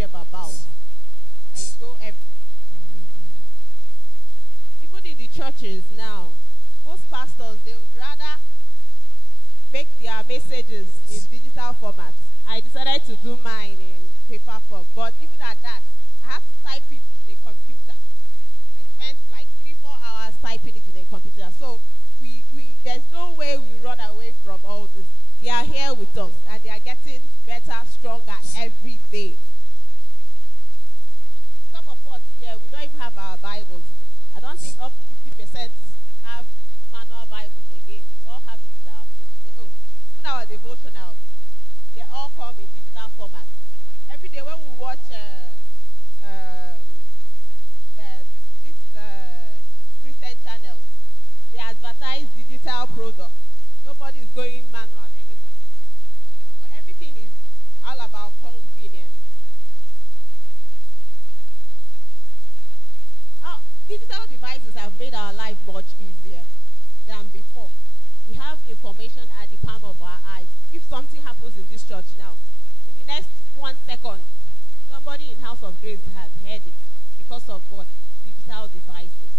them about. And you go even in the churches now, most pastors, they would rather make their messages in digital format. I decided to do mine in paper form, but even at that, I had to type it in a computer. I spent like 3-4 hours typing it in a computer. So there's no way we run away from all this. They are here with us, and they are getting better, stronger every day. Some of us here, we don't even have our Bibles. I don't think up to 50% have manual Bibles again. We all have it in our phone. Even our devotional, they all come in digital format. Every day when we watch Christian channels, they advertise digital products. Nobody is going manual anymore. So everything is all about convenience. Digital devices have made our life much easier than before. We have information at the palm of our eyes. If something happens in this church now, in the next 1 second, somebody in House of Grace has heard it because of what? Digital devices.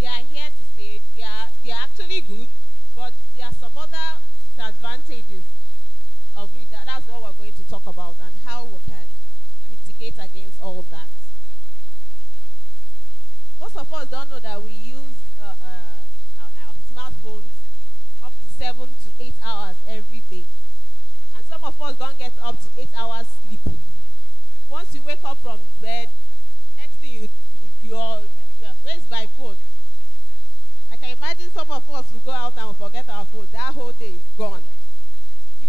They are here to stay. They are actually good, but there are some other disadvantages of it. That's what we're going to talk about and how we can mitigate against all that. Most of us don't know that we use our smartphones up to 7 to 8 hours every day. And some of us don't get up to 8 hours sleep. Once you wake up from bed, next thing where's my phone? I can imagine some of us will go out and forget our phone. That whole day is gone. You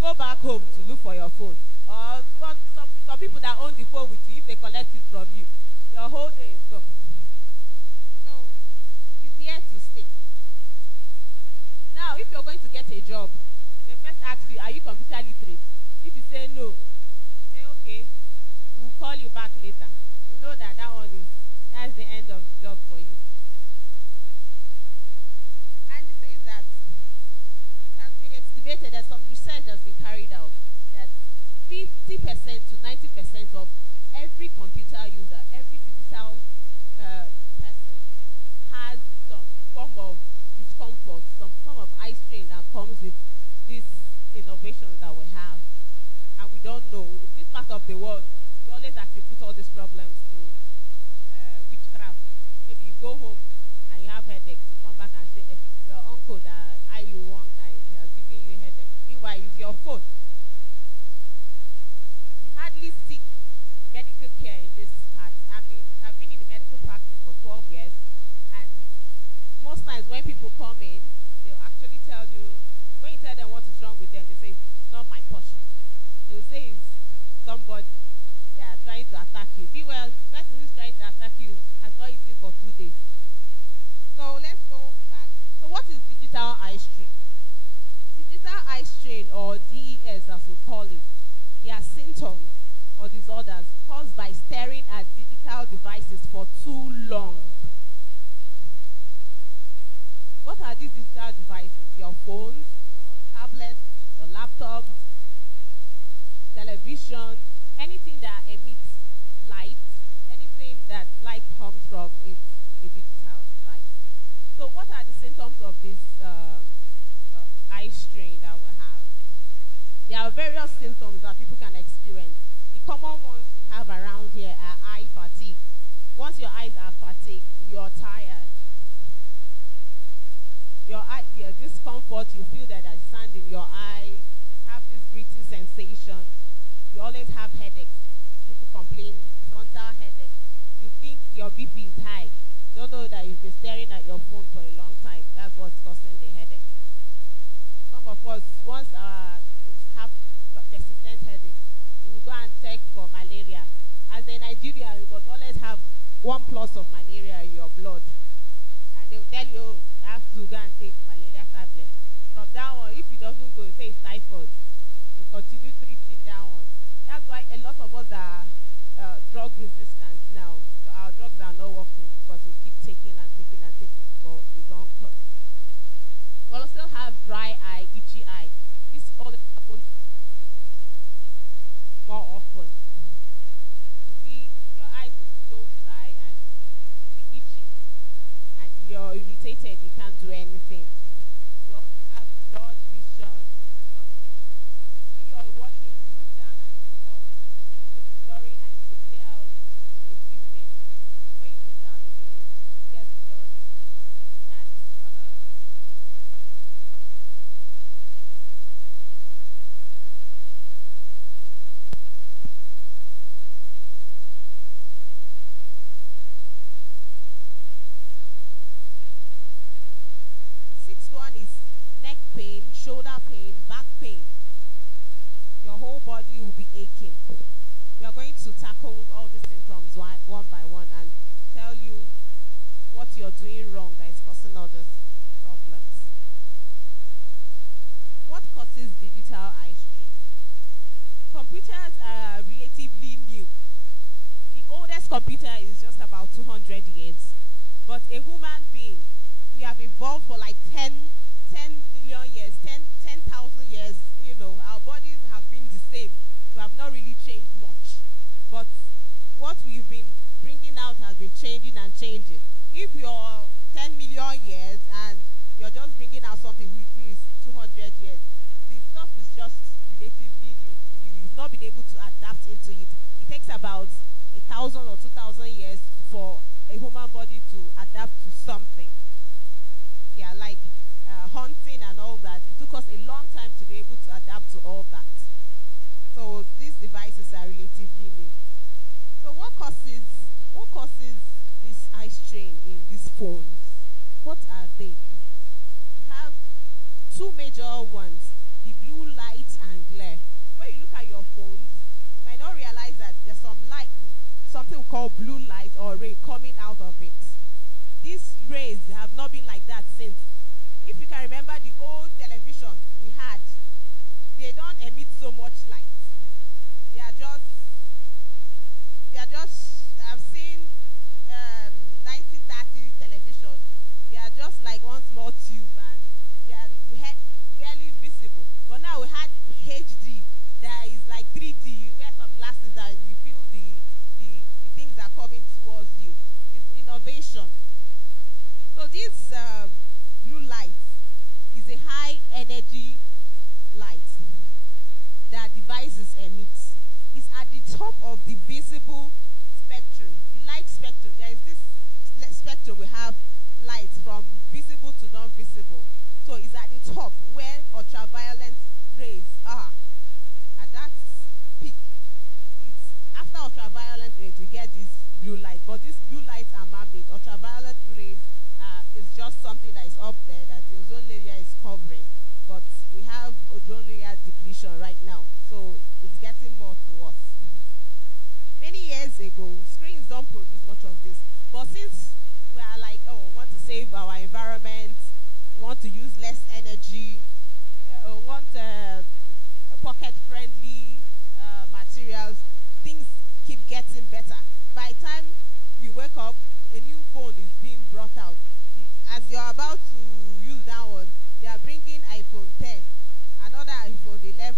go back home to look for your phone. Or some people that own the phone with you, if they collect it from you, your whole day is gone. So, it's here to stay. Now, if you're going to get a job, they first ask you, are you computer literate? If you say no, you say, okay, we'll call you back later. You know that's the end of the job for you. And the thing is that it has been estimated that some research has been carried out that 50% to 90% of every computer user, every digital person has some form of discomfort, some form of eye strain that comes with these innovations that we have. And we don't know. In this part of the world, we always attribute all these problems to witchcraft. Maybe you go home and you have headache. You come back and say, your uncle that eye you one time, he has given you a headache. Meanwhile, use your phone. You hardly seek medical care in this part. I've been in the medical practice for 12 years, and most times when people come in, they'll actually tell you, when you tell them what is wrong with them, they say, it's not my portion. They'll say it's somebody trying to attack you. Well, the person who's trying to attack you has not eaten for 2 days. So let's go back. So what is digital eye strain? Digital eye strain, or DES as we call it, they are symptoms or disorders caused by staring at digital devices for too long. What are these digital devices? Your phones, your tablets, your laptops, television, anything that emits light, anything that light comes from a digital device. So what are the symptoms of this eye strain that we have? There are various symptoms that people can experience. The common ones we have around here are eye fatigue. Once your eyes are fatigued, you're tired. Your eye, discomfort, you feel that there's sand in your eye, you have this gritty sensation, you always have headaches. People complain, frontal headache. You think your BP is high. Don't know that you've been staring at your phone for a long time. That's what's causing the headache. Some of us, once have persistent headache, we will go and check for malaria. As a Nigerian, you must always have 1+ of malaria in your blood. And they will tell you, you have to go and take malaria tablet. From that one, if it doesn't go, you say it's typhoid. You continue treating that one. That's why a lot of us are drug resistant now. So our drugs are not working because we keep taking and taking and taking for the wrong cause. We also have dry eye, itchy eye. This all happens more often. do anything. You also have blood vision. When you're walking, you look down and you look up, things will be blurry and it will clear out in a few minutes. When you look down again, it gets blurry. That's sixth one is neck pain, shoulder pain, back pain. Your whole body will be aching. We are going to tackle all these symptoms one by one and tell you what you're doing wrong that is causing all these problems. What causes digital eye strain? Computers are relatively new. The oldest computer is just about 200 years. But a human being, we have evolved for like 10 million years, 10,000 years. You know, our bodies have been the same. We have not really changed much. But what we've been bringing out has been changing and changing. If you're 10 million years and you're just bringing out something which is 200 years, the stuff is just relatively new to you. You've not been able to adapt into it. It takes about 1,000 or 2,000 years for a human body to adapt to something. Yeah, like hunting and all that. It took us a long time to be able to adapt to all that. So these devices are relatively new. So what causes this eye strain in these phones? What are they? We have two major ones: the blue light and glare. When you look at your phones, you might not realize that there's some light, something called blue light or ray coming out of it. These rays have not been like that since. If you can remember the old television we had, they don't emit so much light. They are just, I've seen 1930 television. They are just like one small tube and they are barely visible. But now we had HD that is like 3D. You wear some glasses and you feel the things that are coming towards you. It's innovation. So this blue light is a high energy light that devices emit. It's at the top of the visible spectrum, the light spectrum. There is this spectrum we have light from visible to non-visible. So it's at the top where ultraviolet rays are. At that peak, it's after ultraviolet rays we get this blue light. But these blue lights are man-made. Ultraviolet rays is just something that is up there that the ozone layer is covering. But we have ozone layer depletion right now. So it's getting more to us. Many years ago, screens don't produce much of this. But since we are like, oh, we want to save our environment, we want to use less energy, we want pocket-friendly materials, things keep getting better. By the time you wake up, a new phone is being brought out. As you're about to use that one, they are bringing iPhone 10, another iPhone 11.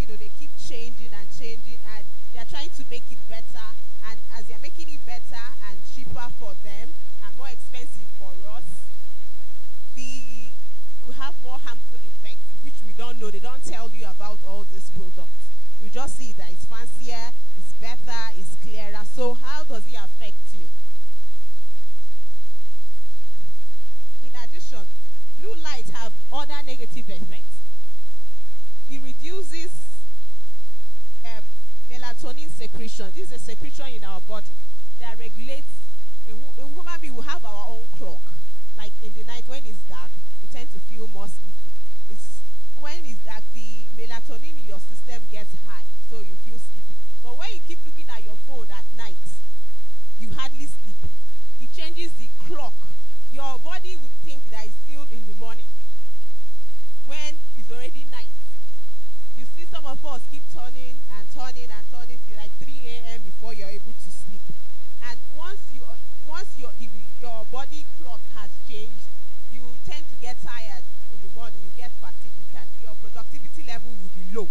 You know, they keep changing and changing, and they are trying to make it better. And as they are making it better and cheaper for them and more expensive for us, we have more harmful effects, which we don't know. They don't tell you about all these products. You just see that it's fancier, it's better, it's clearer. So how does it affect you? In addition, blue light have other negative effects. It reduces melatonin secretion. This is a secretion in our body that regulates. A human being will have our own clock. Like in the night when it's dark, you tend to feel more sleepy. It's when it's dark, the melatonin in your system gets high, so you feel sleepy. But when you keep looking at your phone at night, you hardly sleep. It changes the clock. Your body would think that it's still in the morning when it's already night. You see some of us keep turning and turning and turning till like 3 a.m. before you're able to sleep. And once your body clock has changed, you tend to get tired in the morning. You get fatigued. Your productivity level will be low.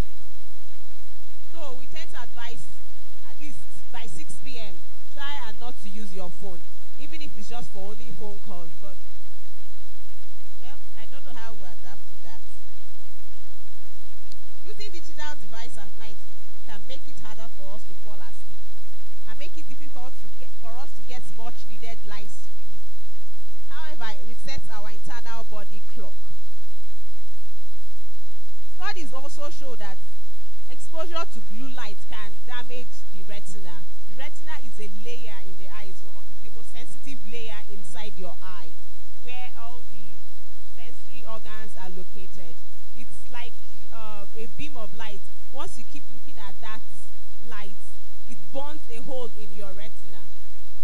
So we tend to advise at least by 6 p.m. try and not to use your phone, even if it's just for only phone calls. But know how we adapt to that. Using digital device at night can make it harder for us to fall asleep and make it difficult for us to get much needed light sleep. However, it resets our internal body clock. Studies also show that exposure to blue light can damage the retina. The retina is a layer in the eyes, the most sensitive layer inside your eye, where all the sensory organs are located. It's like a beam of light. Once you keep looking at that light, it burns a hole in your retina.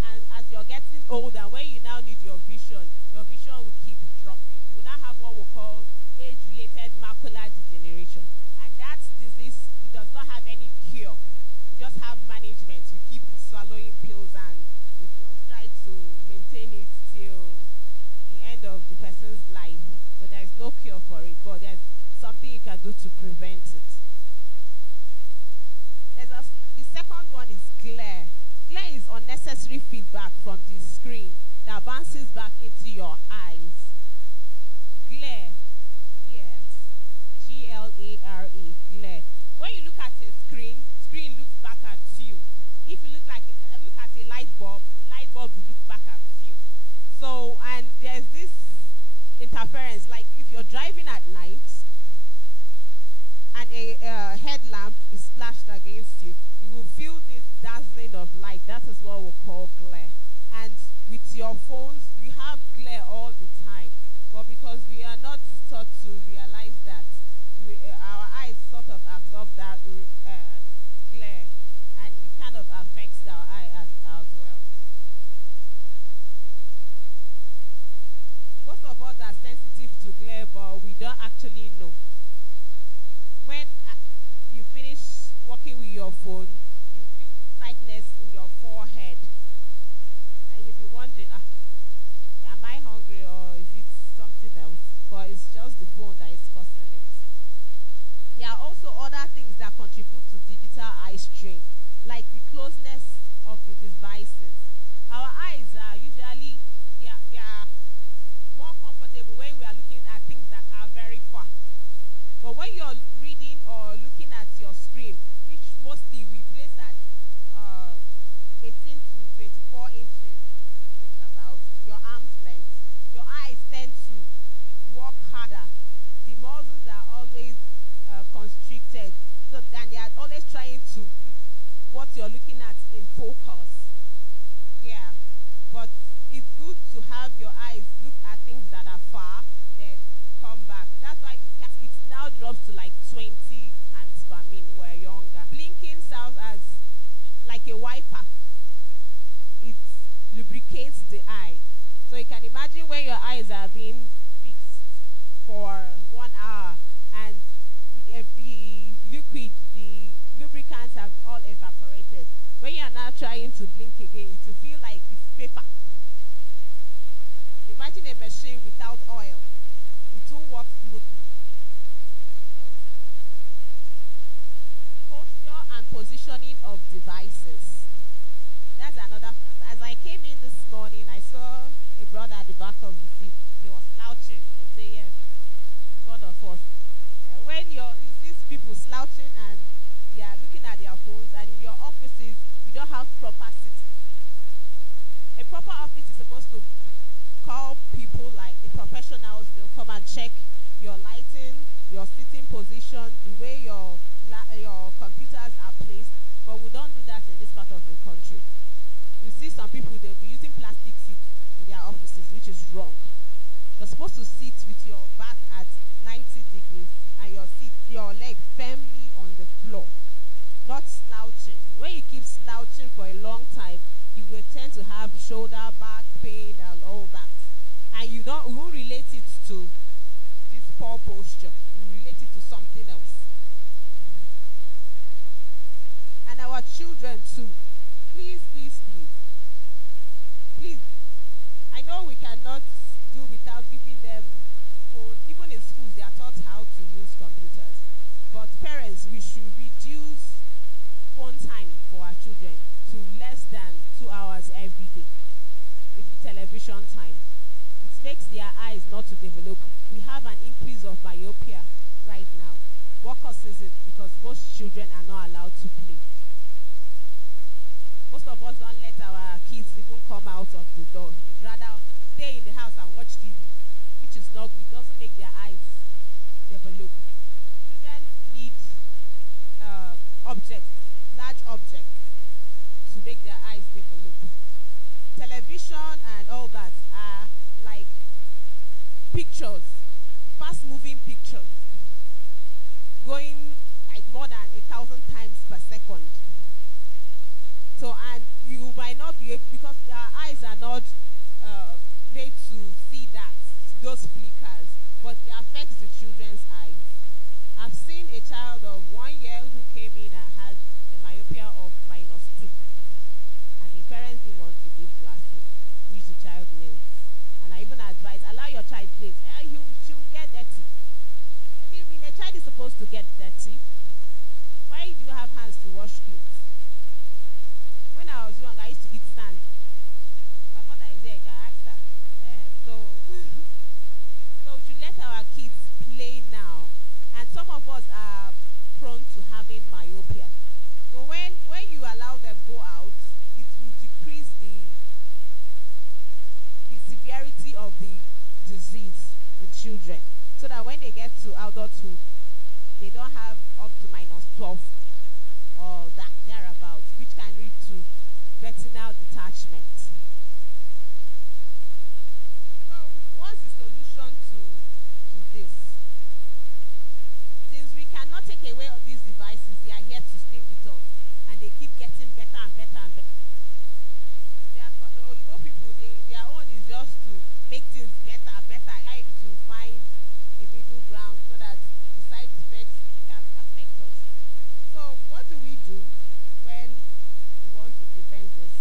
And as you're getting older, when you now need your vision will keep dropping. You now have what we call age-related macular degeneration. And that disease, it does not have any cure. You just have management. You keep swallowing pills and you just try to maintain it till the end of the person's life. But there is no cure for it. But there's something you can do to prevent it. The second one is glare. Glare is unnecessary feedback from the screen that bounces back into your eyes. Glare. Yes. Glare. Glare. When you look at a screen looks back at you. If you look at a light bulb will look back at you. So, and there's this interference, like if you're driving at night and a headlamp is flashed against you, you will feel this dazzling of light. That is what we call glare. And with your phones, we have glare all the time. But because we are not taught to realize that, our eyes sort of absorb that glare, and it kind of affects our eye as well. Most of us are sensitive to glare, but we don't actually know. When you finish working with your phone, you feel tightness in your forehead, and you'll be wondering, am I hungry or is it something else? But it's just the phone that is causing it. There are also other things that contribute to digital eye strain, like the closeness of the devices. Our eyes are usually they are more comfortable when we are looking at things that are very far. But when you're reading or looking at your screen, which mostly we place at 18 to 24 inches, which is about your arm's length, your eyes tend to work harder. The muscles are always constricted, so then they are always trying to keep what you're looking at in focus. Yeah, but it's good to have your eyes look at things that are far, then come back. That's why it now drops to like 20 times per minute. We're younger. Blinking serves as like a wiper. It lubricates the eye. So you can imagine when your eyes are being fixed for 1 hour and the liquid, the lubricants have all evaporated. When you are now trying to blink again, it will feel like it's paper. Imagine a machine without oil. It won't work smoothly. Posture and positioning of devices. That's another fact. As I came in this morning, I saw a brother at the back of the seat. He was slouching. I say, yes, one of us. When you see people slouching and they are looking at their phones, and in your offices, you don't have proper sitting. A proper office is supposed to call people like the professionals. They'll come and check your lighting, your sitting position, the way your computers are placed. But we don't do that in this part of the country. You see some people, they'll be using plastic seats in their offices, which is wrong. You're supposed to sit with your back at 90 degrees and your leg firmly on the floor, not slouching. When you keep slouching for a long time, you will tend to have shoulder, back pain, and all that. And you won't relate it to this poor posture. You relate it to something else. And our children too. Please, please, please. Please. I know we cannot do without giving them phones. Even in schools, they are taught how to use computers. But parents, we should reduce phone time for our children to less than 2 hours every day. With television time. It's makes their eyes not to develop. We have an increase of myopia right now. What causes it? Because most children are not allowed to play. Most of us don't let our kids even come out of the door. We'd rather stay in the house and watch TV, which is not good. It doesn't make their eyes develop. Children need objects, large objects, to make their eyes develop. Television and all that are like pictures, fast moving pictures, going like more than 1,000 times per second. So, and you might not be able, because our eyes are not made to see that, those flickers, but it affects the children's eyes. I've seen a child of 1 year who came in and had a myopia of -2. And the parents didn't want to give glasses, which the child needs. And I even advise, allow your child play. She will get dirty. What do you mean? A child is supposed to get dirty? Why do you have hands to wash clothes? When I was young, I used to eat sand. My mother is there, I can ask her. So we should let our kids play now. And some of us are prone to having myopia. So when you allow them go out, it will decrease the severity of the disease in children. So that when they get to adulthood, they don't have up to -12 or that thereabouts, which can lead to retinal detachment. So what's the solution to this? Since we cannot take away all these devices, they are here to stay with us, and they keep getting better and better and better. Oyibo people, their own is just to make things better, try to find a middle ground so that the side effects can't affect us. So what do we do when we want to prevent this?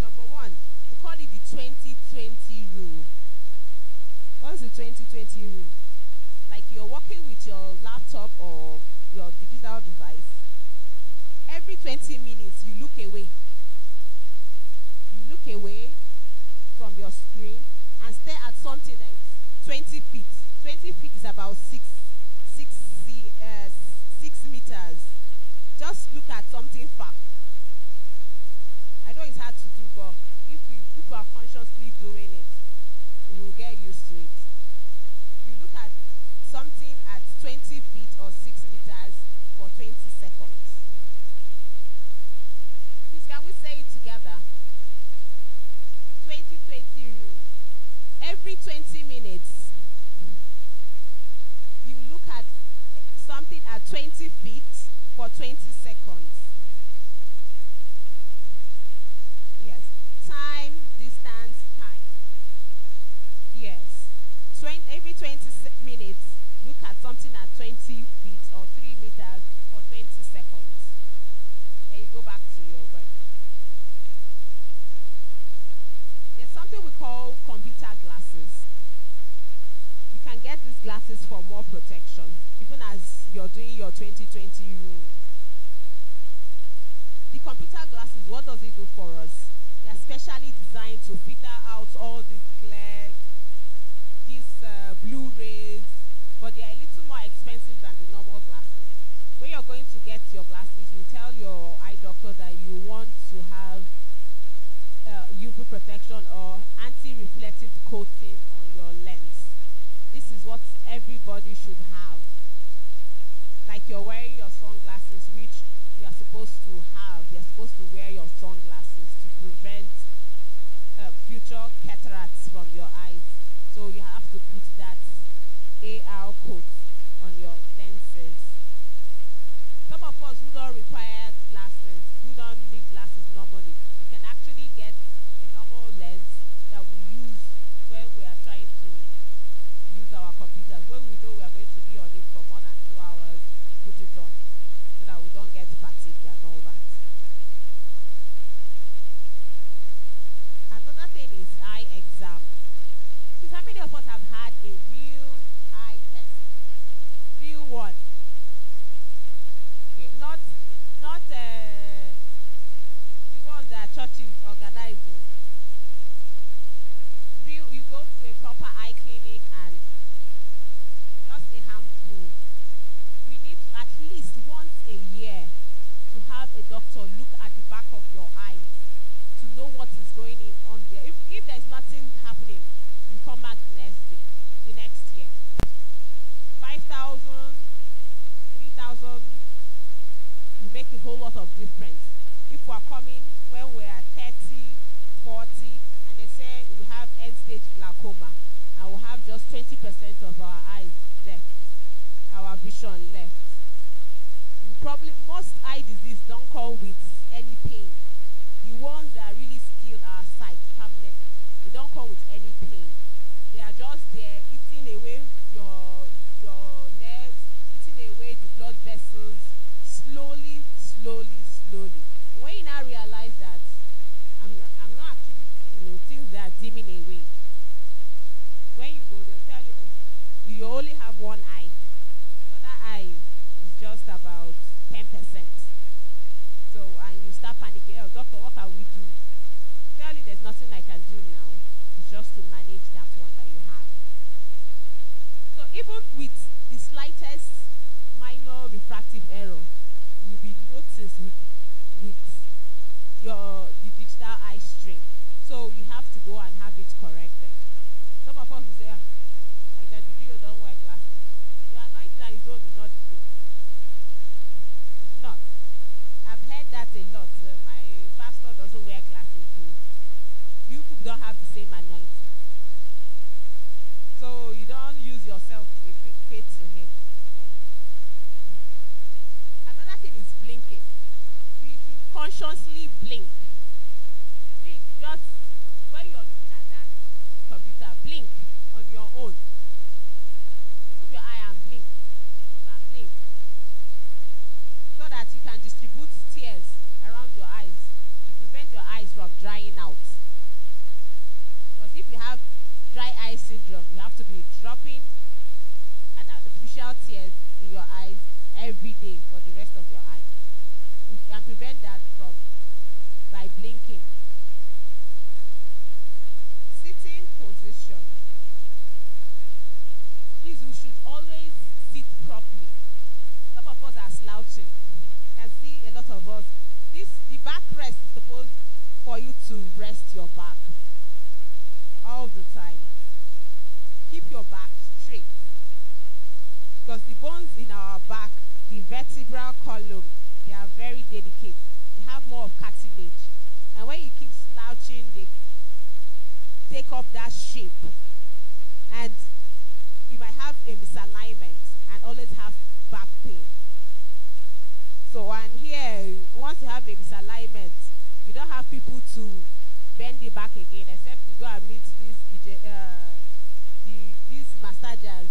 Number one, we call it the 2020 rule. What's the 2020 rule? Like you're working with your laptop or your digital device. Every 20 minutes, you look away. You look away from your screen and stare at something that is 20 feet. 20 feet is about 6 meters. Just look at something far. I know it's hard to do, but if we are consciously doing it, we will get used to it. You look at something at 20 feet or 6 meters for 20 seconds. Please, can we say it together? 2020 rule. Every 20 minutes, you look at something at 20 feet for 20 seconds. Yes. Time, distance, time. Yes. Every 20 minutes, look at something at 20 feet or 3 meters for 20 seconds. Then you go back to your work. There's something we call computer glasses. You can get these glasses for more protection, even as you're doing your 2020 rule. The computer glasses, what does it do for us? They are specially designed to filter out all this glare, these blue rays, but they are a little more expensive than the normal glasses. When you're going to get your glasses, you tell your eye doctor that you want to have UV protection or anti-reflective coating on your lens. This is what everybody should have. Like you're wearing your sunglasses, which you are supposed to have. You're supposed to wear your sunglasses to prevent future cataracts from your eyes. So you have to put that AR coat on your lenses. Some of us who don't require glasses, who don't need glasses normally, we can actually get a normal lens that we use when we are trying to use our computers. When we know we are going to be on it for more than 2 hours, we put it on so that we don't get fatigue and all that. Another thing is eye exam. So how many of us have had a real eye test? Real one. Okay, not doctor look at the back of your eyes to know what is going on there. If there's nothing happening, you come back the next day, the next year. 5,000, 3,000, you make a whole lot of difference. If we are coming when we are 30, 40, and they say we have end-stage glaucoma, and we have just 20% of our eyes left, our vision left. Most eye disease don't come with any pain. The ones that really steal our sight permanently, they don't come with any pain. They are just there eating away your nerves, eating away the blood vessels, slowly. When you now realize that I'm not actually seeing things that are dimming away. When you go, they'll tell you, oh, you only have one eye. The other eye is just about 10%. So, and you start panicking, oh, doctor, what can we do? Tell you there's nothing I can do now. It's just to manage that one that you have. So even with the slightest minor refractive error, will be noticed with the digital eye strain. So you have to go and have it corrected. Some of us will say, like that, the video don't wear glasses. Your anointing on his own is not the same. It's not. I've heard that a lot. My pastor doesn't wear glasses. You people don't have the same anointing. So you don't use yourself to equate to him. Another thing is blinking. You should consciously blink. Blink. Just when you're looking at that computer, blink on your own. Remove your eye and blink. Remove and blink. So that you can distribute tears around your eyes to prevent your eyes from drying out. Because if you have dry eye syndrome, you have to be dropping an artificial tears in your eyes every day for the rest of your eyes. We can prevent that by blinking. Sitting position. Please, you should always sit properly. Some of us are slouching. You can see a lot of us. The back rest is supposed for you to rest your back all the time. Keep your back straight. Because the bones in our back, the vertebral column, they are very delicate. They have more of cartilage. And when you keep slouching, they take up that shape. And you might have a misalignment and always have back pain. So, and here, once you have a misalignment, you don't have people to bend it back again, except you go and meet these massagers.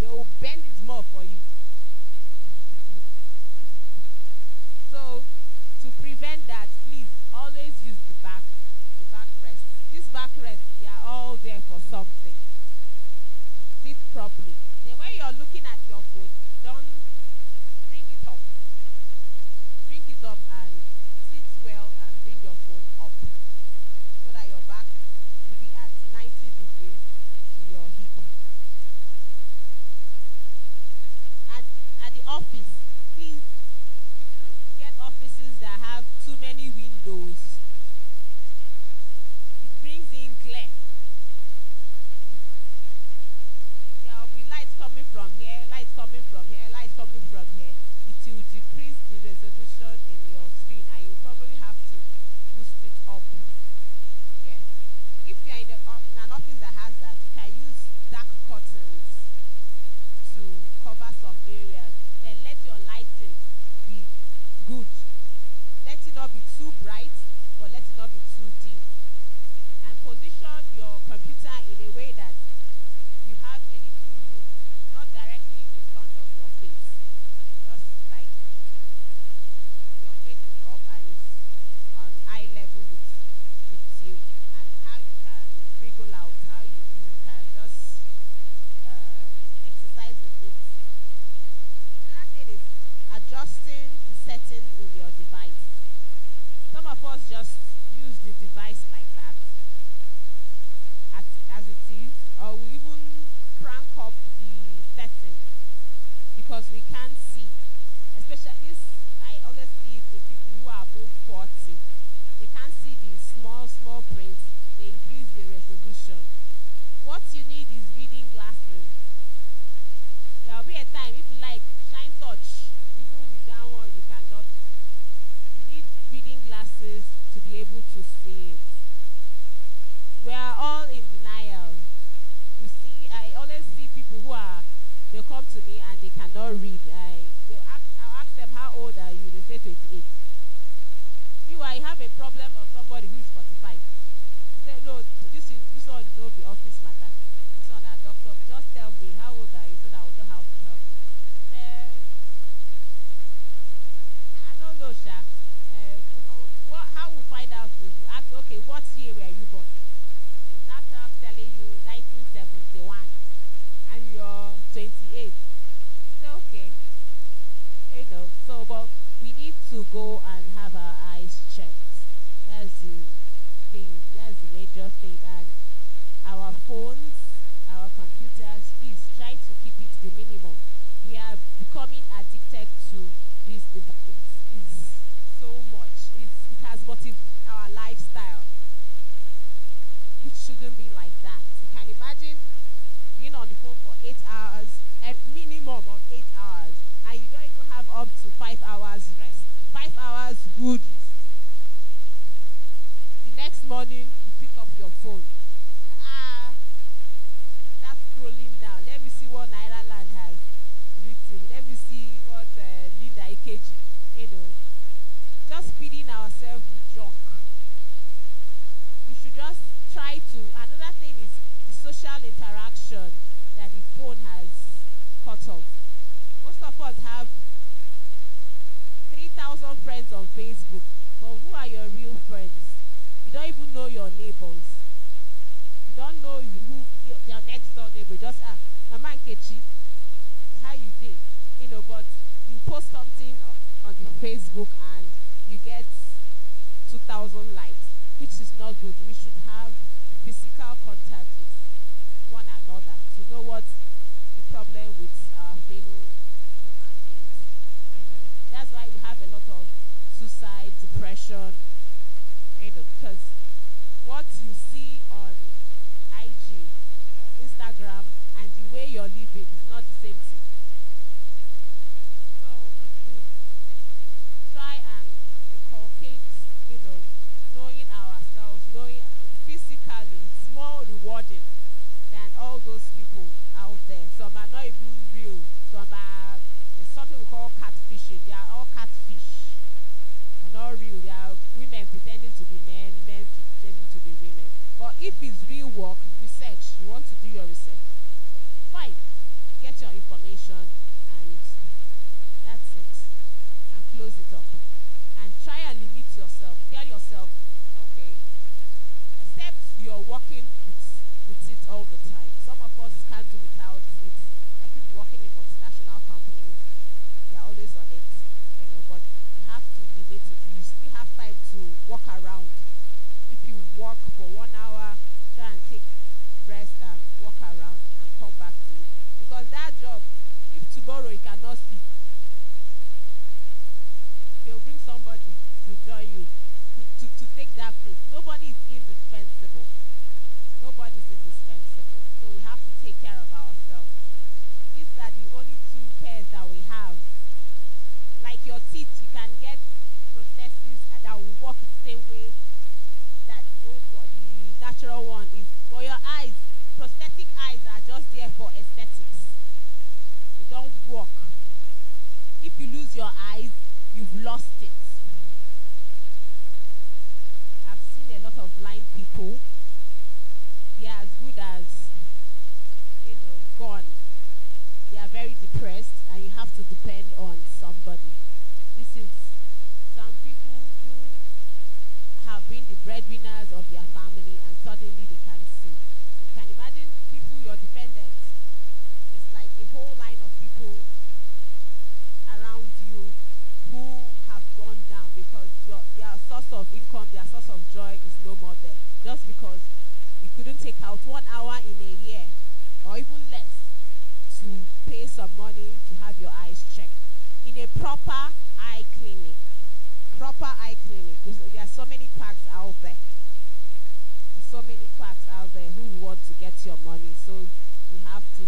They will bend it more for you. So, to prevent that, please always use the back rest. This back rest, they are all there for something. Sit properly. Then when you're looking at your phone, don't bring it up. Bring it up and sit well and bring your phone up. So that your back will be at 90 degrees to your hip. And at the office, please, you shouldn't get offices that have too many windows. It brings in glare. There will be lights coming from here, lights coming from here, lights coming from here. It will decrease the resolution in your screen, and you probably have to boost it up. Yes. If you are in an office that has that, you can use dark curtains to cover some areas. Then let your lighting be good. Let it not be too bright, but let it not be too dim. And position your computer in a way that you have a little room, not directly in front of your face. Just like your face is up and it's on eye level with you. And how you can wriggle out, how you can just exercise a bit. Another thing is adjusting the setting in your device. Some of us just use the device like that as it is, or we even crank up the setting because we can't see. Especially this, I always print, they increase the resolution. What you need is reading glasses. There will be a time if you like shine touch, even with that one you cannot see. You need reading glasses to be able to see it. We are all in denial. You see, I always see people who are, they come to me and they cannot read. I'll ask them, how old are you? They say 28. Meanwhile, you have a problem of somebody who is 45. You say, no, this one is not the office matter. This one a doctor. Just tell me, how old are you so that I will know how to help you. Then, I don't know, Sha. How we find out is you ask, okay, what year were you born? Is that telling you 1971 and you're 28? You say, okay. You know, so, but we need to go and have our eyes checked. That's the thing, that's the major thing. And our phones, our computers, please try to keep it to the minimum. We are becoming addicted to this device. It's so much. It has motivated our lifestyle. It shouldn't be like that. You can imagine being on the phone for 8 hours, a minimum of 8 hours, and you don't even have up to 5 hours rest. 5 hours good. The next morning, you pick up your phone. Start scrolling down. Let me see what Naira Land has written. Let me see what Linda Ikeji, you know. Just feeding ourselves with junk. We should just try to. Another thing is the social interaction that the phone has cut off. Most of us have 3,000 friends on Facebook, but who are your real friends? You don't even know your neighbors. You don't know who your next door neighbor. Just Mama Nkechi, how you did? You know, but you post something on the Facebook and you get 2,000 likes, which is not good. We should have physical contact with one another to know what the problem with our fellow human beings. You know, that's why we have a lot of suicide, depression. You know, because what you see on IG, Instagram, and the way you're living is not the same thing. So we should try and inculcate, you know, knowing ourselves, knowing physically. It's more rewarding than all those people out there. Some are not even real. Some are, there's something we call catfishing. They are all catfish. They're not real. They are women pretending to be men, men pretending to be women. But if it's real work, research, you want to do your research, fine. Get your information and that's it. And close it up. And try and limit yourself. Tell yourself, okay, except you're working with it all the time. Some of us can't do without it. Like people working in multinational companies, they're always on it. You know, but you have to limit it. You still have time to walk around. If you walk for 1 hour, try and take rest and walk around and come back to it. Because that job, if tomorrow you cannot sleep, they'll bring somebody to join you to take that place. Nobody is indispensable. Nobody is indispensable. So we have to take care of ourselves. These are the only 2 pairs that we have. Like your teeth, you can get prostheses that will work the same way that the natural one is. For your eyes, prosthetic eyes are just there for aesthetics. They don't work. If you lose your eyes, you've lost it. I've seen a lot of blind people. They are as good as, you know, gone. They are very depressed and you have to depend on somebody. This is some people who have been the breadwinners of their family and suddenly they can't see. You can imagine people, your dependents. It's like a whole line of people around you who have gone down because their source of income, their source of joy is no more there. Just because you couldn't take out 1 hour in a year or even less to pay some money to have your eyes checked in a proper eye clinic. Proper eye clinic. There are so many quacks out there. so many quacks out there who want to get your money. So you have to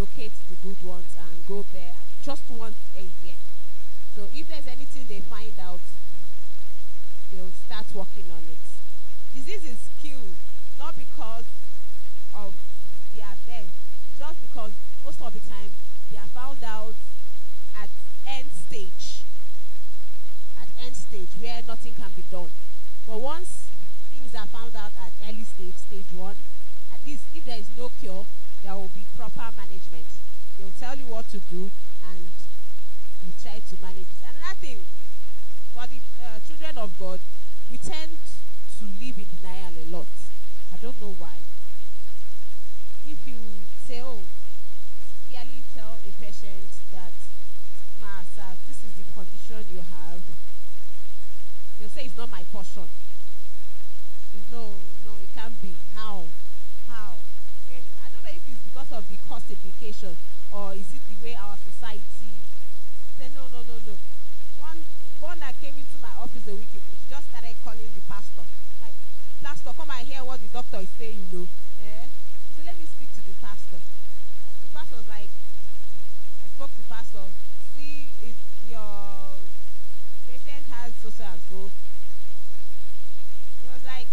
locate the good ones and go there just once a year. So if there's anything they find out, they'll start working on it. Disease is killed not because of they are there, just because most of the time they are found out at end stage. At end stage where nothing can be done. But once things are found out at early stage, stage 1, at least if there is no cure, there will be proper management. They'll tell you what to do and you try to manage it. Another thing, for the children of God, we tend to live in denial a lot. I don't know why. If you say, oh, clearly tell a patient that, sir, this is the condition you have, they'll say it's not my portion. It's no, it can't be. How? I don't know if it's because of the cost implication or is it the way our society say no. One that came into my office a week ago, she just started calling the pastor. Like, pastor, come and hear what the doctor is saying, She said, let me speak to the pastor. The pastor was like, I spoke to the pastor, see if your patient has so and so. He was like,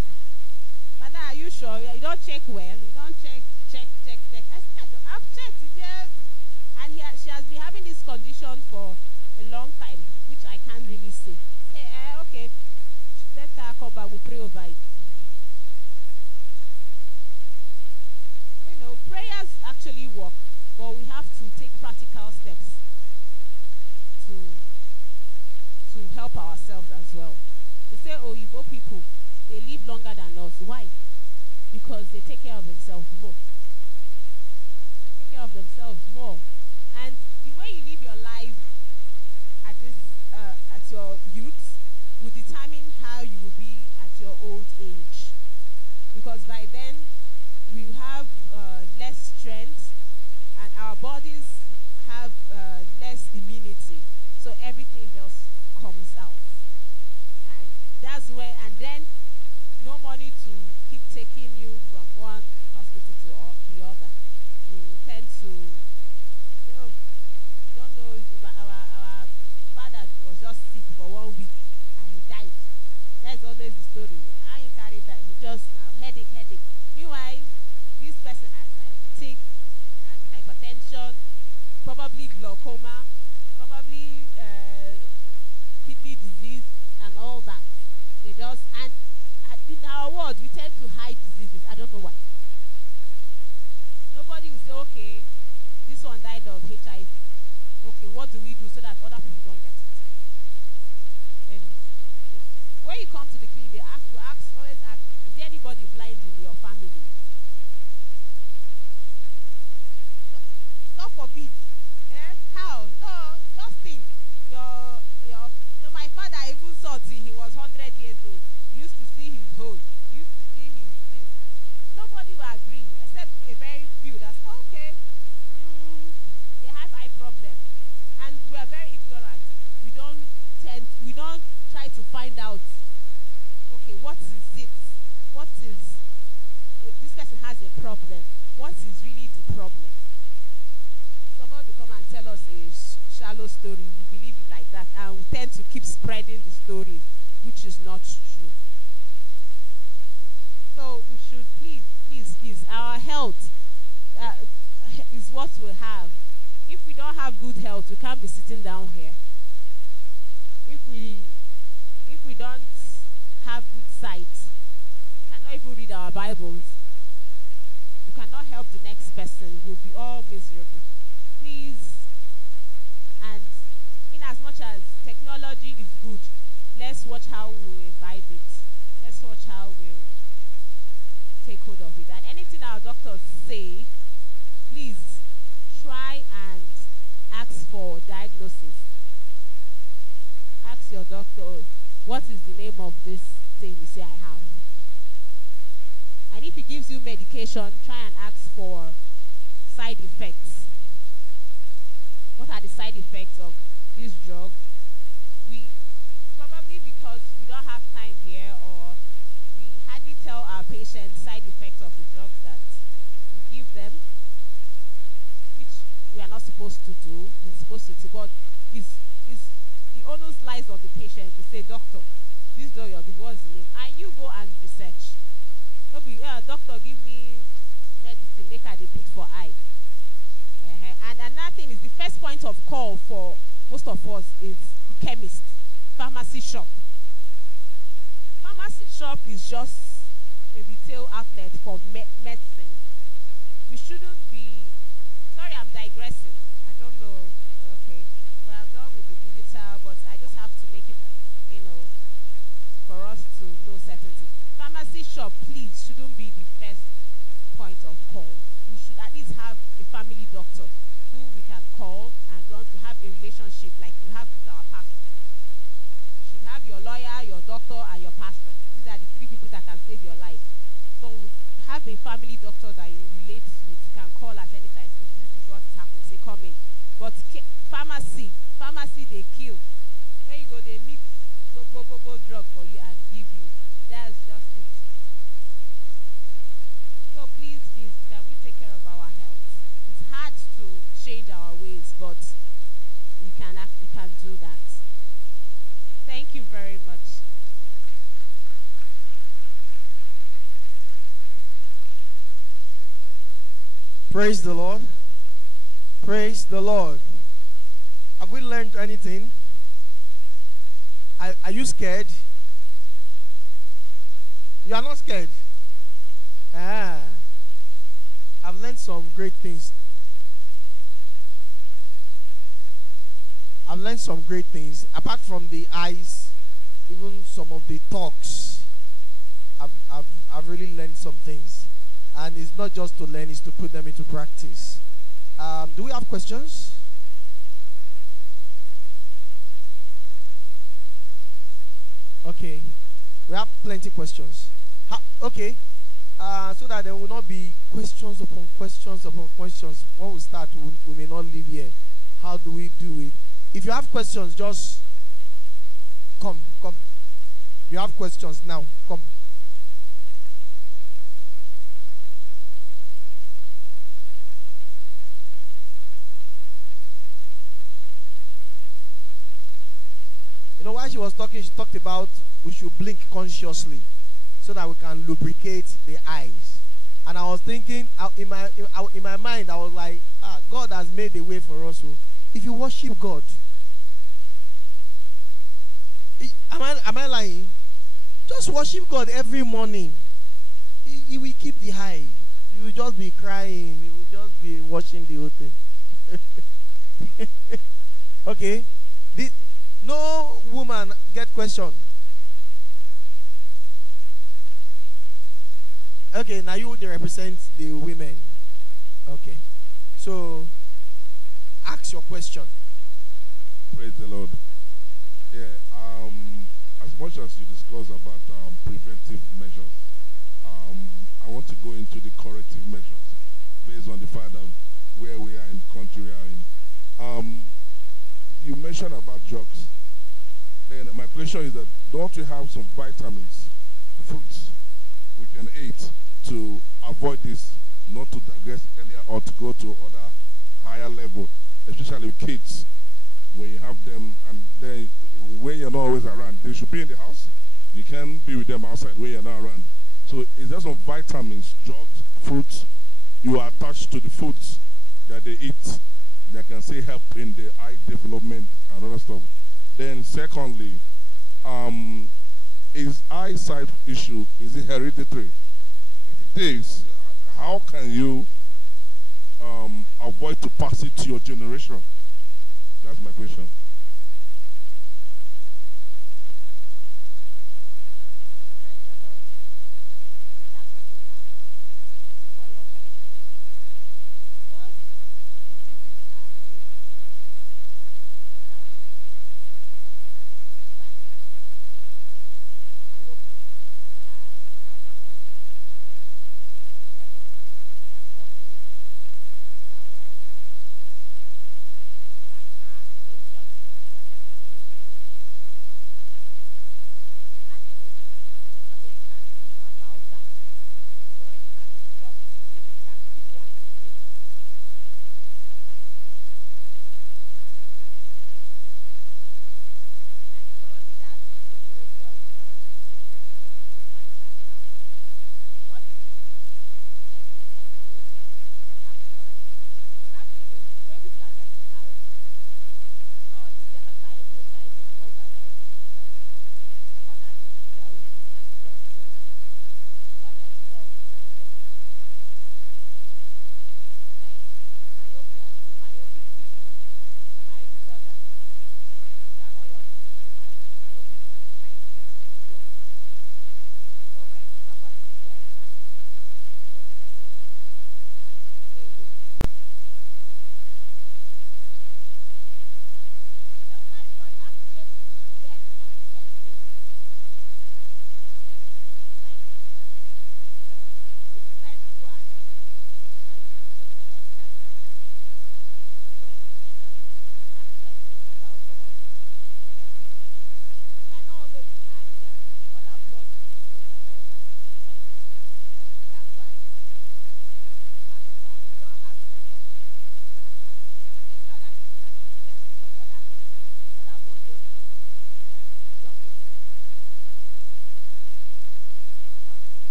Madam, are you sure? You don't check well. You don't check. I said, I've checked. And she has been having this condition for a long time, which I can't really say. Okay, let her come back. We'll pray over it. Prayers actually work, but we have to take practical steps to help ourselves as well. They say, oh, Igbo people, they live longer than us. Why? Because they take care of themselves more. And the way you live your life at your youth will determine how you will be at your old age. Because by then, we have less strength and our bodies have less immunity. So everything just comes out. And that's where, and then no money to keep taking you from one hospital to the other. You tend to, you don't know, our father was just sick for 1 week and he died. That's always the story. I ain't carried that. He just now headache. Meanwhile, this person has diabetic, has hypertension, probably glaucoma, probably kidney disease, and all that. They just, and in our world, we tend to hide diseases. I don't know why. Nobody will say, okay, this one died of HIV. Okay, what do we do so that other people don't get it? Anyway, when you come to the clinic, always ask, is there anybody blind in your family? God forbid. How? No, just think. So my father even saw till he was 100 years old. He used to see his hole. He used to see his this. Nobody will agree except a very few. That's okay. They have eye problem, and we are very ignorant. We don't try to find out. Okay, what is it? What is this person has a problem? What is really the problem? Somebody will come and tell us a shallow story. We believe it like that, and we tend to keep spreading the story, which is not true. So we should please, our health is what we have. If we don't have good health, we can't be sitting down here. If we don't have good sight, we cannot even read our Bibles. We cannot help the next person. We'll be all miserable. Please, and in as much as technology is good, let's watch how we imbibe it. Let's watch how we take hold of it. And anything our doctors say, please try and ask for diagnosis. Ask your doctor, what is the name of this thing you say I have? And if he gives you medication, try and ask for side effects. What are the side effects of this drug? We probably, because we don't have time here, or we hardly tell our patients patients side effects of the drugs that we give them, which we are not supposed to do. We're supposed to do, but is the onus lies on the patient to say, doctor, this drug you're giving, what's the name? And you go and research. Don't be, doctor, give me medicine, make her they put for eye. And another thing is the first point of call for most of us is the chemist, pharmacy shop. Pharmacy shop is just a retail outlet for medicine. We shouldn't be. Sorry, I'm digressing. I don't know. Okay, well, I'm done with the digital, but I just have to make it, for us to know certainty. Pharmacy shop, please, shouldn't be the first point of call. We should at least have a family doctor who we can call and run to have a relationship like you have with our pastor. You should have your lawyer, your doctor, and your pastor. These are the three people that can save your life. So have a family doctor that you relate with. You can call at any time if this is what is happening. Say, come in. But pharmacy, they kill. There you go, they mix drug for you and give you. That's just it. So please, can we take care of our health? It's hard to change our ways, but we can do that. Thank you very much. Praise the Lord. Praise the Lord. Have we learned anything? Are you scared? You are not scared. I've learned some great things. I've learned some great things. Apart from the eyes, even some of the talks, I've really learned some things. And it's not just to learn, it's to put them into practice. Do we have questions? Okay. We have plenty of questions. Okay. So that there will not be questions upon questions upon questions. When we start, we may not leave here. How do we do it? If you have questions, just come. You have questions now. Come. While she was talking, she talked about we should blink consciously so that we can lubricate the eyes. And I was thinking, in my mind, I was like, God has made a way for us. So if you worship God, am I lying? Just worship God every morning. He will keep the high. You will just be crying. You will just be watching the whole thing. Okay. No woman get question. Okay, now you represent the women. Okay. So ask your question. Praise the Lord. Yeah, as much as you discuss about preventive measures, I want to go into the corrective measures based on the fact that where we are in the country we are in. You mentioned about drugs. Then my question is that don't we have some vitamins, fruits we can eat to avoid this, not to digress earlier or to go to other higher level, especially with kids when you have them and then when you're not always around. They should be in the house. You can't be with them outside when you're not around. So is there some vitamins, drugs, fruits you are attached to the foods that they eat that can say help in the eye development and other stuff? Then secondly, is eyesight issue, is it hereditary? If it is, how can you avoid to pass it to your generation? That's my question.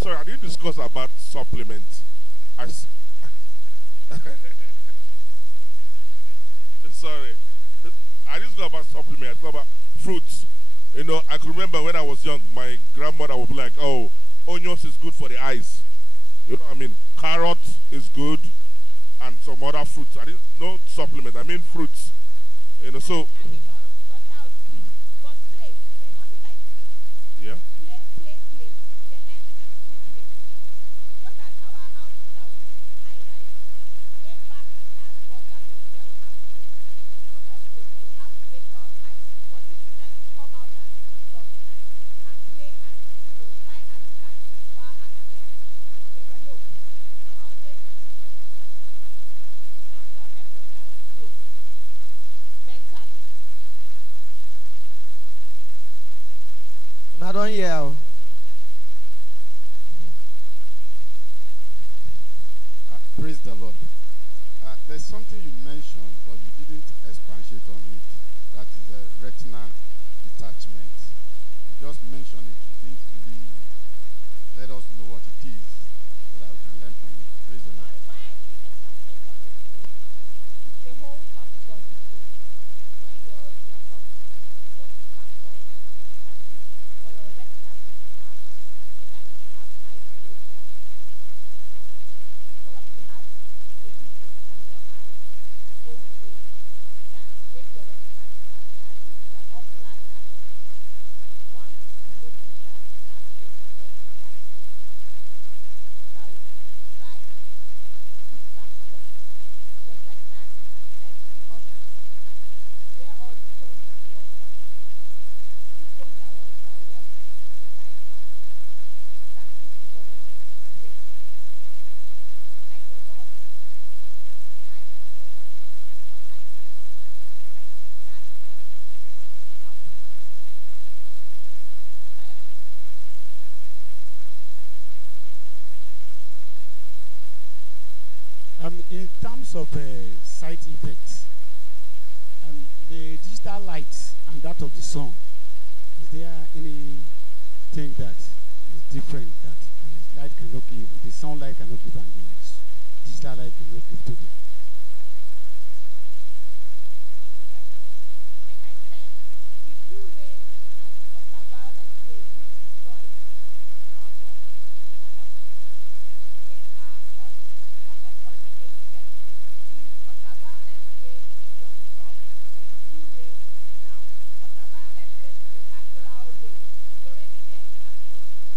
sorry, I didn't discuss about supplements. I s- sorry, I didn't talk about supplement. I talk about fruits. You know, I could remember when I was young, my grandmother would be like, "Oh, onions is good for the eyes." You know what I mean? Carrot is good, and some other fruits. I didn't know supplement. I mean fruits. You know, so Can give your child food, but play. There's nothing like play. yeah. Play, play, play. They learn even through play. Just that our house now, we live in high rises. Way back, we have bungalows where we have space. There's no more space, but we have to wake up time for these children to come out and do sunshine and play and, try and look at things far and near and develop. Not always be don't help your child grow mentally. I don't hear. Praise the Lord. There's something you mentioned, but you didn't expatiate on it. That is a retina detachment. You just mentioned it. You didn't really let us know what it is so that we can learn from it. Praise the Lord. Sorry, why I didn't expatiate on it is the whole topic on this is when there are some supposed factors can lead for your retina to detach, especially if you have high myopia, and you probably have a weakness on your eye, and old age can make your retina detach, and this is an ocular emergency. Once you notice that, you have to make yourself in that state so that we can try and put back the retina. Because retina is the sensory organ in the eye, where all the cones and rods are located. These cones and rods are what synthesize light and transmit information to the brain. Like a rod, eye, there are areas, our eye area, like that rod, the rod is now push entirely. In terms of side effects, the digital lights and that of the sun, is there anything that is different that the light cannot give, the sunlight cannot give, and the digital light cannot give to the Like I said, the blue rays and the ultraviolet rays, which destroys our body in our cortex, they are almost on the same spectrum. The ultraviolet ray is on the top, and the blue ray is down. Ultraviolet ray is a natural ray. It's already there in the atmosphere.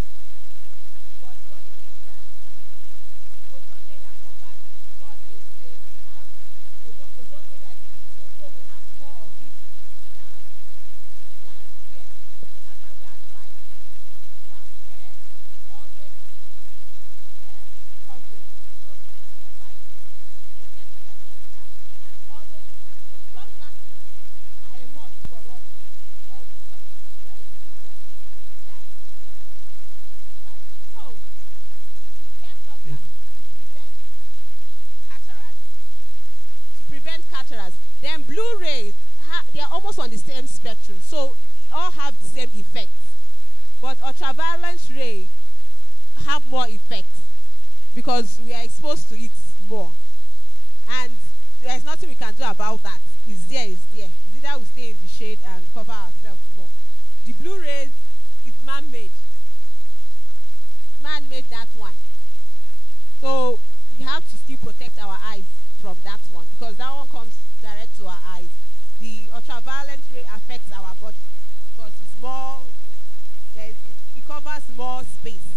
But the only thing is that the ozone layer covers it. But these days we have ozone layer depletion, so we have more of it than here. So that's why we advise people who are fair to always wear coverage so that whatever you protect their retina, and always sunglasses are a must for us. But we don't need to wear it because they are doing the design and no, you should wear sunglasses to prevent cataracts. Then blue rays, they are almost on the same spectrum, so all have the same effects. But ultraviolet ray have more effects because we are exposed to it more, and there is nothing we can do about that. It's there, it's there. It's either we stay in the shade and cover ourselves more. The blue rays is man-made. Man made that one. So we have to still protect our eyes from that one because that one comes direct to our eyes. The ultraviolet ray affects our body because it's more, it covers more space.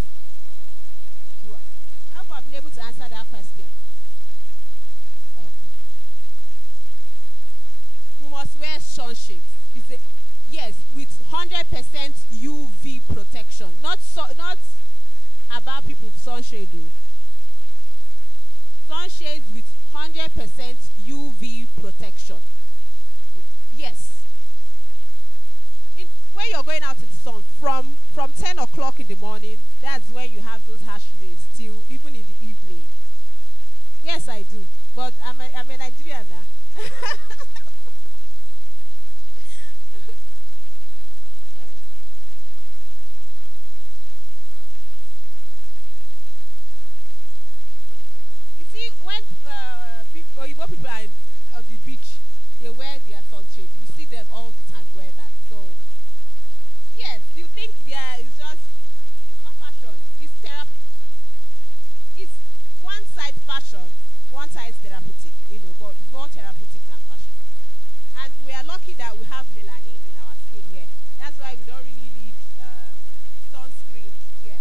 So I hope I've been able to answer that question. Okay. We must wear sunshades. Yes, with 100% UV protection. Not about people sunshade though. Sunshades with 100% UV protection. Yes. When you're going out in the sun, from 10 o'clock in the morning, that's when you have those harsh rays till even in the evening. Yes, I do. But I'm a Nigerian now. more therapeutic than fashion. And we are lucky that we have melanin in our skin here. That's why we don't really need sunscreen here.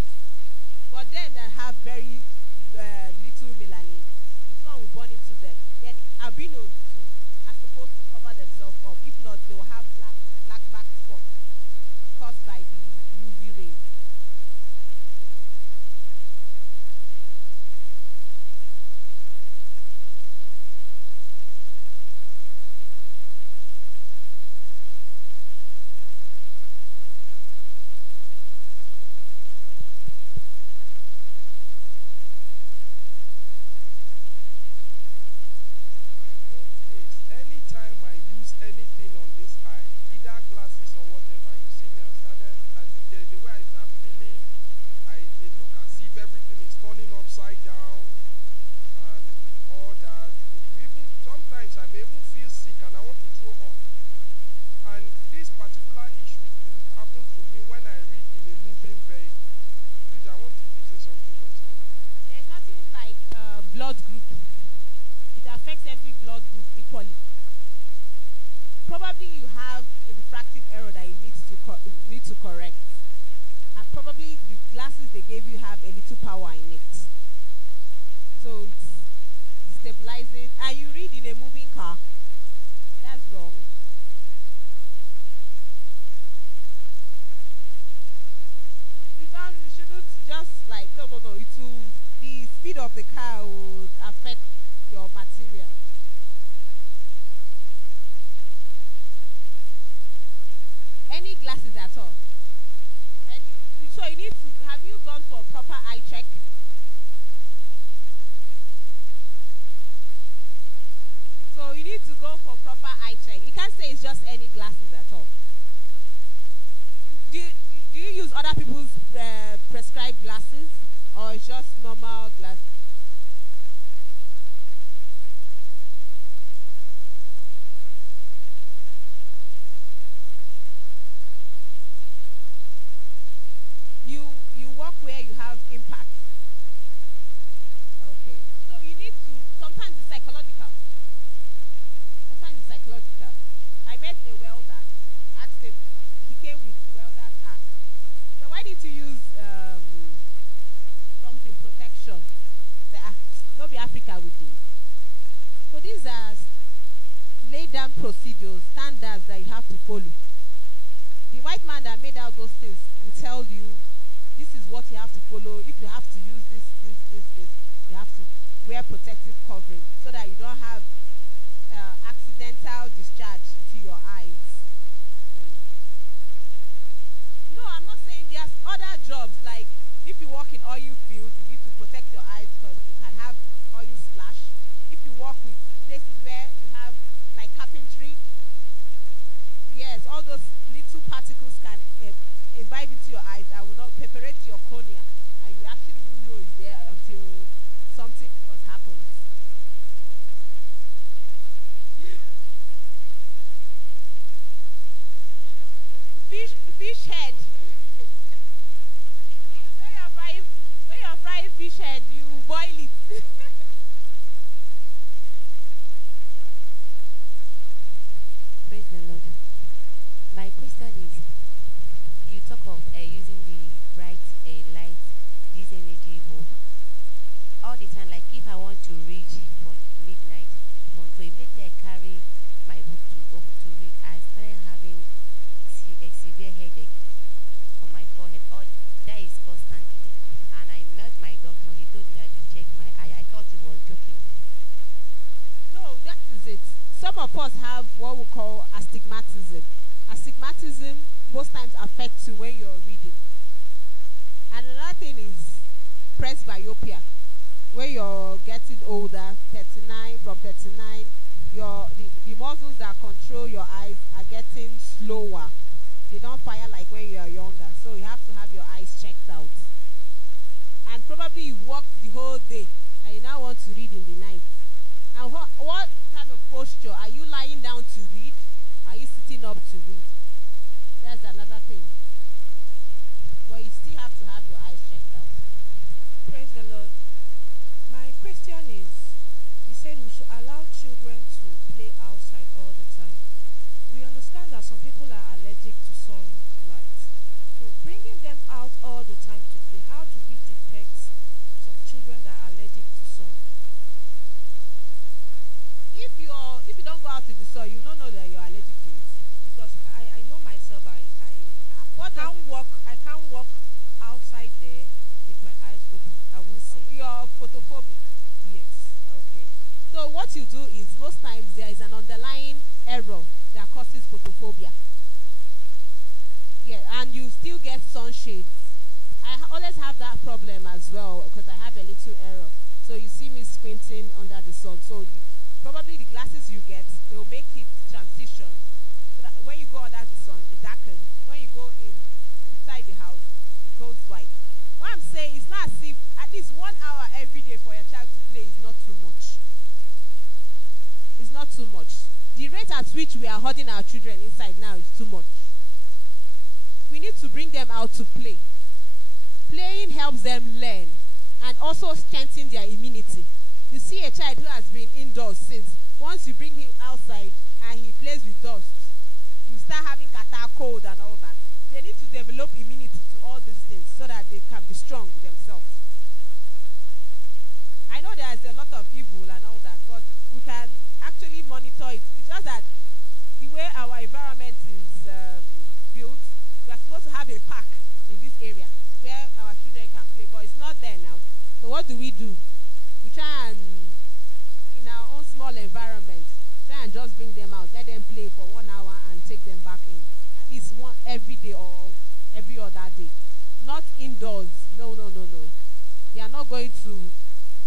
But them that have very little melanin, the sun will burn into them. Then albinos too are supposed to cover themselves up. If not, they will have black back spots caused by the UV rays. Anytime I use anything on this eye, either glasses or whatever, you see me, I started, the way I start feeling, it look as if everything is turning upside down and all that. It will even, sometimes I may even feel sick and I want to throw up. And this particular issue happened to me when I read in a moving vehicle. Please, I want you to say something concerning it. There's nothing like blood group. It affects every blood group equally. Probably you have a refractive error that you need to correct. And probably the glasses they gave you have a little power in it. So it's stabilizing. And you read in a moving car. That's wrong. You shouldn't just like no. It will, the speed of the car will affect your material. Any glasses at all? So you need to, have you gone for a proper eye check? So you need to go for proper eye check. You can't say it's just any glasses at all. Do you use other people's prescribed glasses, or it's just normal glasses? You work where you have impact. Okay. So you need to, sometimes it's psychological. I met a welder. Asked him, he came with welder's axe. So why did you use something protection? No be Africa with you. So these are laid down procedures, standards that you have to follow. The white man that made out those things will tell you this is what you have to follow. If you have to use this, you have to wear protective covering so that you don't have accidental discharge into your eyes. No, I'm not saying there's other jobs, like if you work in oil field, you need to protect your eyes because you can have oil splash. If you work with places where you have like carpentry, yes, all those little particles can imbibe into your eyes and will not perforate your cornea, and you actually won't know it's there until something else happens. Fish head. When you're frying fish head, you boil it. Praise the Lord. My question is, you talk of using the bright light, this energy bulb. All the time, like if I want to read from midnight, so immediately I carry my book to read, I started having a severe headache on my forehead. All that is constantly. And I met my doctor, he told me I should check my eye. I thought he was joking. No, that is it. Some of us have what we call astigmatism. Astigmatism most times affects you when you're reading. And another thing is presbyopia. When you're getting older, 39, from 39, the muscles that control your eyes are getting slower. They don't fire like when you are younger. So you have to have your eyes checked out. And probably you've worked the whole day and you now want to read in the night. And what kind of posture? Are you lying down to read? Are you sitting up to read? That's another thing. But you still have to have your eyes checked out. Praise the Lord. My question is, you said we should allow children to play outside all the time. We understand that some people are allergic to sunlight. So bringing them out all the time to play, how do we detect some children that are allergic to sun? If you don't go out in the sun, you don't know that you're allergic to it. Because I know myself, I can't walk outside there with my eyes open. I won't see. You're photophobic. Yes. Okay. So what you do is most times there is an underlying error that causes photophobia. Yeah, and you still get sunshades. Always have that problem as well because I have a little error. So you see me squinting under the sun. So probably the glasses you get, they will make it transition so that when you go under the sun, it darkens. When you go inside the house, it goes white. What I'm saying is not as if at least 1 hour every day for your child to play is not too much. It's not too much. The rate at which we are holding our children inside now is too much. We need to bring them out to play. Playing helps them learn and also strengthen their immunity. You see a child who has been indoors since, once you bring him outside and he plays with dust, you start having catarrh, cold and all that. They need to develop immunity to all these things so that they can be strong themselves. I know there is a lot of evil and all that, but we can actually monitor it. It's just that the way our environment is built, we are supposed to have a park in this area where our children can play, but it's not there now. So what do? We try and, in our own small environment, try and just bring them out, let them play for 1 hour and take them back in. At least one every day or every other day. Not indoors. No. They are not going to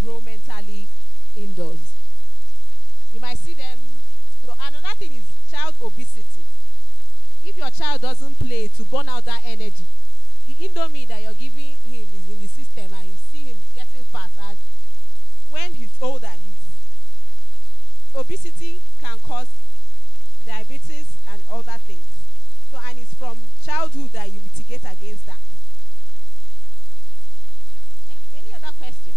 grow mentally indoors. You might see them. Another thing is child obesity. If your child doesn't play to burn out that energy, the indomie that you're giving him is in the system and you see him getting fat, and when he's older, obesity can cause diabetes and other things. So, and it's from childhood that you mitigate against that. Any other question?